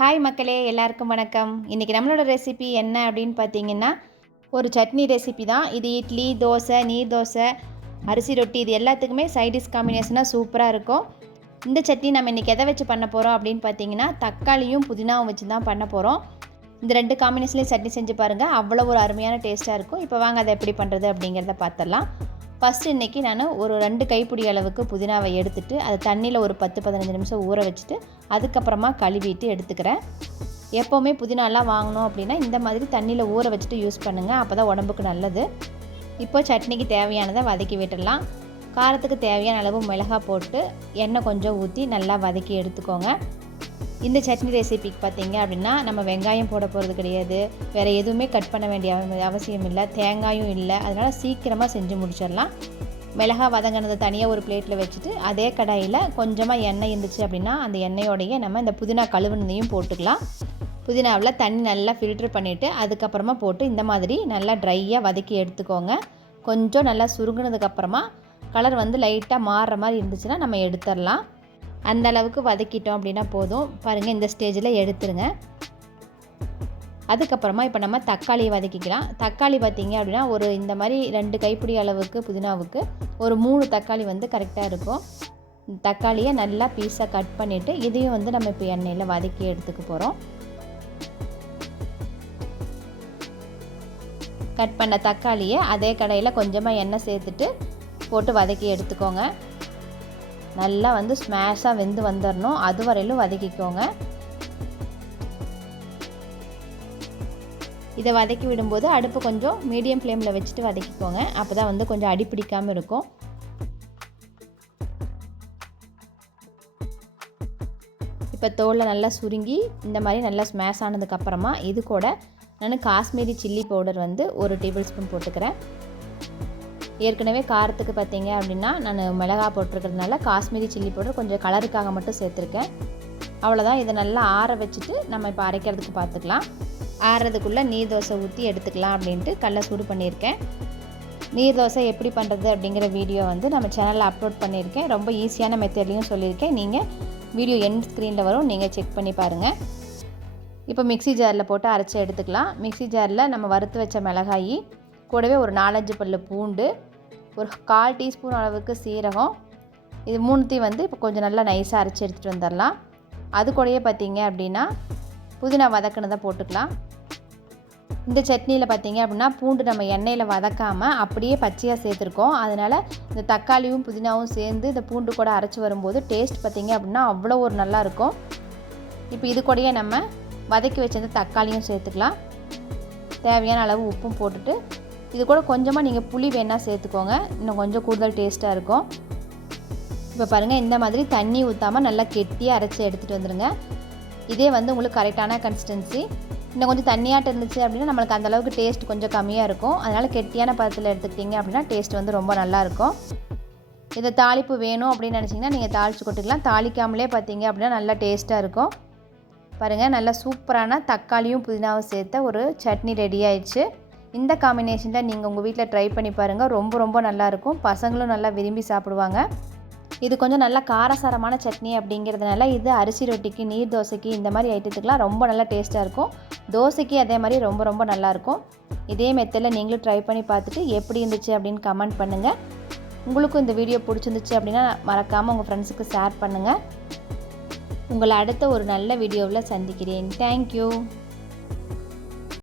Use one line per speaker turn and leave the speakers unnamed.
Hi மக்களே எல்லாருக்கும் வணக்கம். இன்றைக்கி நம்மளோட ரெசிபி என்ன அப்படின்னு பார்த்தீங்கன்னா ஒரு சட்னி ரெசிபி தான். இது இட்லி தோசை நீர் தோசை அரிசி ரொட்டி இது எல்லாத்துக்குமே சைடிஷ் காம்பினேஷனாக சூப்பராக இருக்கும். இந்த சட்னி நம்ம இன்றைக்கி எதை வச்சு பண்ண போகிறோம் அப்படின்னு பார்த்தீங்கன்னா தக்காளியும் புதினாவும் வச்சு தான் பண்ண போகிறோம் இந்த ரெண்டு காம்பினேஷன்லேயும் சட்னி செஞ்சு பாருங்கள் அவ்வளோ ஒரு அருமையான டேஸ்ட்டாக இருக்கும். இப்போ வாங்க அதை எப்படி பண்ணுறது அப்படிங்கிறத பார்த்துடலாம். ஃபஸ்ட்டு இன்றைக்கி நான் ஒரு ரெண்டு கைப்பிடி அளவுக்கு புதினாவை எடுத்துட்டு அதை தண்ணியில் ஒரு பத்து பதினஞ்சு நிமிஷம் ஊற வச்சுட்டு அதுக்கப்புறமா கழுவிட்டு எடுத்துக்கிறேன். எப்போவுமே புதினாலாம் வாங்கணும் அப்படின்னா இந்த மாதிரி தண்ணியில் ஊற வச்சுட்டு யூஸ் பண்ணுங்கள் அப்போ தான் உடம்புக்கு நல்லது. இப்போ சட்னிக்கு தேவையானதை வதக்கி விட்டுடலாம். காரத்துக்கு தேவையான அளவு மிளகாய் போட்டு எண்ணெய் கொஞ்சம் ஊற்றி நல்லா வதக்கி எடுத்துக்கோங்க. இந்த சட்னி ரெசிபிக்கு பார்த்தீங்க அப்படின்னா நம்ம வெங்காயம் போட போகிறது கிடையாது. வேறு எதுவுமே கட் பண்ண வேண்டிய அவ- அவசியம் இல்லை. தேங்காயும் இல்லை. அதனால் சீக்கிரமாக செஞ்சு முடிச்சிடலாம். மிளகா வதங்கினதை தனியாக ஒரு பிளேட்டில் வச்சுட்டு அதே கடாயில் கொஞ்சமாக எண்ணெய் இருந்துச்சு அப்படின்னா அந்த எண்ணெயோடையே நம்ம இந்த புதினா கழுவுனதையும் போட்டுக்கலாம். புதினாவில் தண்ணி நல்லா ஃபில்டர் பண்ணிவிட்டு அதுக்கப்புறமா போட்டு இந்த மாதிரி நல்லா ட்ரையாக வதக்கி எடுத்துக்கோங்க. கொஞ்சம் நல்லா சுருங்கினதுக்கப்புறமா கலர் வந்து லைட்டாக மாறுற மாதிரி இருந்துச்சுன்னா நம்ம எடுத்துடலாம். அந்த அளவுக்கு வதக்கிட்டோம் அப்படின்னா போதும். பாருங்கள் இந்த ஸ்டேஜில் எடுத்துருங்க. அதுக்கப்புறமா இப்போ நம்ம தக்காளியை வதக்கிக்கலாம். தக்காளி பார்த்திங்க அப்படின்னா ஒரு இந்த மாதிரி ரெண்டு கைப்பிடி அளவுக்கு புதினாவுக்கு ஒரு மூணு தக்காளி வந்து கரெக்டாக இருக்கும். தக்காளியை நல்லா பீஸாக கட் பண்ணிவிட்டு இதையும் வந்து நம்ம இப்போ எண்ணெயில் வதக்கி எடுத்துக்க போகிறோம் கட் பண்ண தக்காளியை அதே கடையில் கொஞ்சமாக எண்ணெய் சேர்த்துட்டு போட்டு வதக்கி எடுத்துக்கோங்க. நல்லா வந்து ஸ்மேஷாக வெந்து வந்துடணும் அது வரையிலும் வதக்கிக்கோங்க. இதை வதக்கி விடும்போது அடுப்பு கொஞ்சம் மீடியம் ஃப்ளேமில் வச்சுட்டு வதக்கிக்கோங்க. அப்போ தான் வந்து கொஞ்சம் அடி பிடிக்காமல் இருக்கும். இப்போ தோலை நல்லா சுருங்கி இந்த மாதிரி நல்லா ஸ்மேஷ் ஆனதுக்கப்புறமா இது கூட நான் காஷ்மீரி சில்லி பவுடர் வந்து ஒரு டேபிள் ஸ்பூன் போட்டுக்கிறேன். ஏற்கனவே காரத்துக்கு பார்த்தீங்க அப்படின்னா நான் மிளகா போட்டிருக்கிறதுனால காஷ்மீரி சில்லி பவுடர் கொஞ்சம் கலருக்காக மட்டும் சேர்த்துருக்கேன். அவ்வளோதான் இதை நல்லா ஆற வச்சுட்டு நம்ம இப்போ அரைக்கிறதுக்கு பார்த்துக்கலாம். ஆறுறதுக்குள்ளே நீர் தோசை ஊற்றி எடுத்துக்கலாம் அப்படின்ட்டு கல்லை சூடு பண்ணியிருக்கேன். நீர் தோசை எப்படி பண்ணுறது அப்படிங்கிற வீடியோ வந்து நம்ம சேனலில் அப்லோட் பண்ணியிருக்கேன். ரொம்ப ஈஸியான மெத்தட்லையும் சொல்லியிருக்கேன். நீங்கள் வீடியோ எண்ட் ஸ்க்ரீனில் வரும். நீங்கள் செக் பண்ணி பாருங்கள் இப்போ மிக்ஸி ஜாரில் போட்டு அரைச்சி எடுத்துக்கலாம். மிக்ஸி ஜாரில் நம்ம வறுத்து வச்ச மிளகாயி கூடவே ஒரு நாலஞ்சு பல்லு பூண்டு ஒரு கால் டீஸ்பூன் அளவுக்கு சீரகம். இது மூணுத்தையும் வந்து இப்போ கொஞ்சம் நல்லா நைஸாக அரைச்சி எடுத்துகிட்டு வந்துடலாம். அது கூடயே பார்த்தீங்க அப்படின்னா புதினா வதக்குனதை போட்டுக்கலாம். இந்த சட்னியில் பார்த்தீங்க அப்படின்னா பூண்டு நம்ம எண்ணெயில் வதக்காமல் அப்படியே பச்சையாக சேர்த்துருக்கோம். அதனால் இந்த தக்காளியும் புதினாவும் சேர்ந்து இந்த பூண்டு கூட அரைச்சி வரும்போது டேஸ்ட் பார்த்தீங்க அப்படின்னா அவ்வளோ ஒரு நல்லா இருக்கும். இப்போ இது கூடயே நம்ம வதக்கி வச்சிருந்த தக்காளியும் சேர்த்துக்கலாம். தேவையான அளவு உப்பும் போட்டுட்டு இது கூட கொஞ்சமாக நீங்கள் புளி வேணால் சேர்த்துக்கோங்க. இன்னும் கொஞ்சம் கூடுதல் டேஸ்ட்டாக இருக்கும். இப்போ பாருங்கள் இந்த மாதிரி தண்ணி ஊற்றாமல் நல்லா கெட்டியாக அரைச்சி எடுத்துகிட்டு வந்துடுங்க இதே வந்து உங்களுக்கு கரெக்டான கன்சிஸ்டன்சி இன்னும் கொஞ்சம் தண்ணியாட்டம் இருந்துச்சு அப்படின்னா நம்மளுக்கு அந்தளவுக்கு டேஸ்ட் கொஞ்சம் கம்மியாக இருக்கும். அதனால் கெட்டியான பதத்தில் எடுத்துக்கிட்டிங்க அப்படின்னா டேஸ்ட் வந்து ரொம்ப நல்லாயிருக்கும் இதை தாளிப்பு வேணும் அப்படின்னு நினச்சிங்கன்னா நீங்கள் தாளித்து கொட்டுக்கலாம் தாளிக்காமலே பார்த்தீங்க அப்படின்னா நல்லா டேஸ்ட்டாக இருக்கும். பாருங்கள் நல்லா சூப்பரான தக்காளியும் புதினாவும் சேர்த்த ஒரு சட்னி ரெடி ஆயிடுச்சு. இந்த காம்பினேஷனில் நீங்கள் உங்கள் வீட்டில் ட்ரை பண்ணி பாருங்கள் ரொம்ப ரொம்ப நல்லாயிருக்கும். பசங்களும் நல்லா விரும்பி சாப்பிடுவாங்க. இது கொஞ்சம் நல்லா காரசாரமான சட்னி அப்படிங்கிறதுனால இது அரிசி ரொட்டிக்கு நீர் தோசைக்கு இந்த மாதிரி ஐட்டத்துக்கெலாம் ரொம்ப நல்லா டேஸ்ட்டாக இருக்கும். தோசைக்கு அதே மாதிரி ரொம்ப ரொம்ப நல்லாயிருக்கும். இதே மெத்தடில் நீங்களும் ட்ரை பண்ணி பார்த்துட்டு எப்படி இருந்துச்சு அப்படின்னு கமெண்ட் பண்ணுங்கள் உங்களுக்கும் இந்த வீடியோ பிடிச்சிருந்துச்சு அப்படின்னா மறக்காமல் உங்கள் ஃப்ரெண்ட்ஸுக்கு ஷேர் பண்ணுங்கள் உங்களை அடுத்த ஒரு நல்ல வீடியோவில் சந்திக்கிறேன். தேங்க்யூ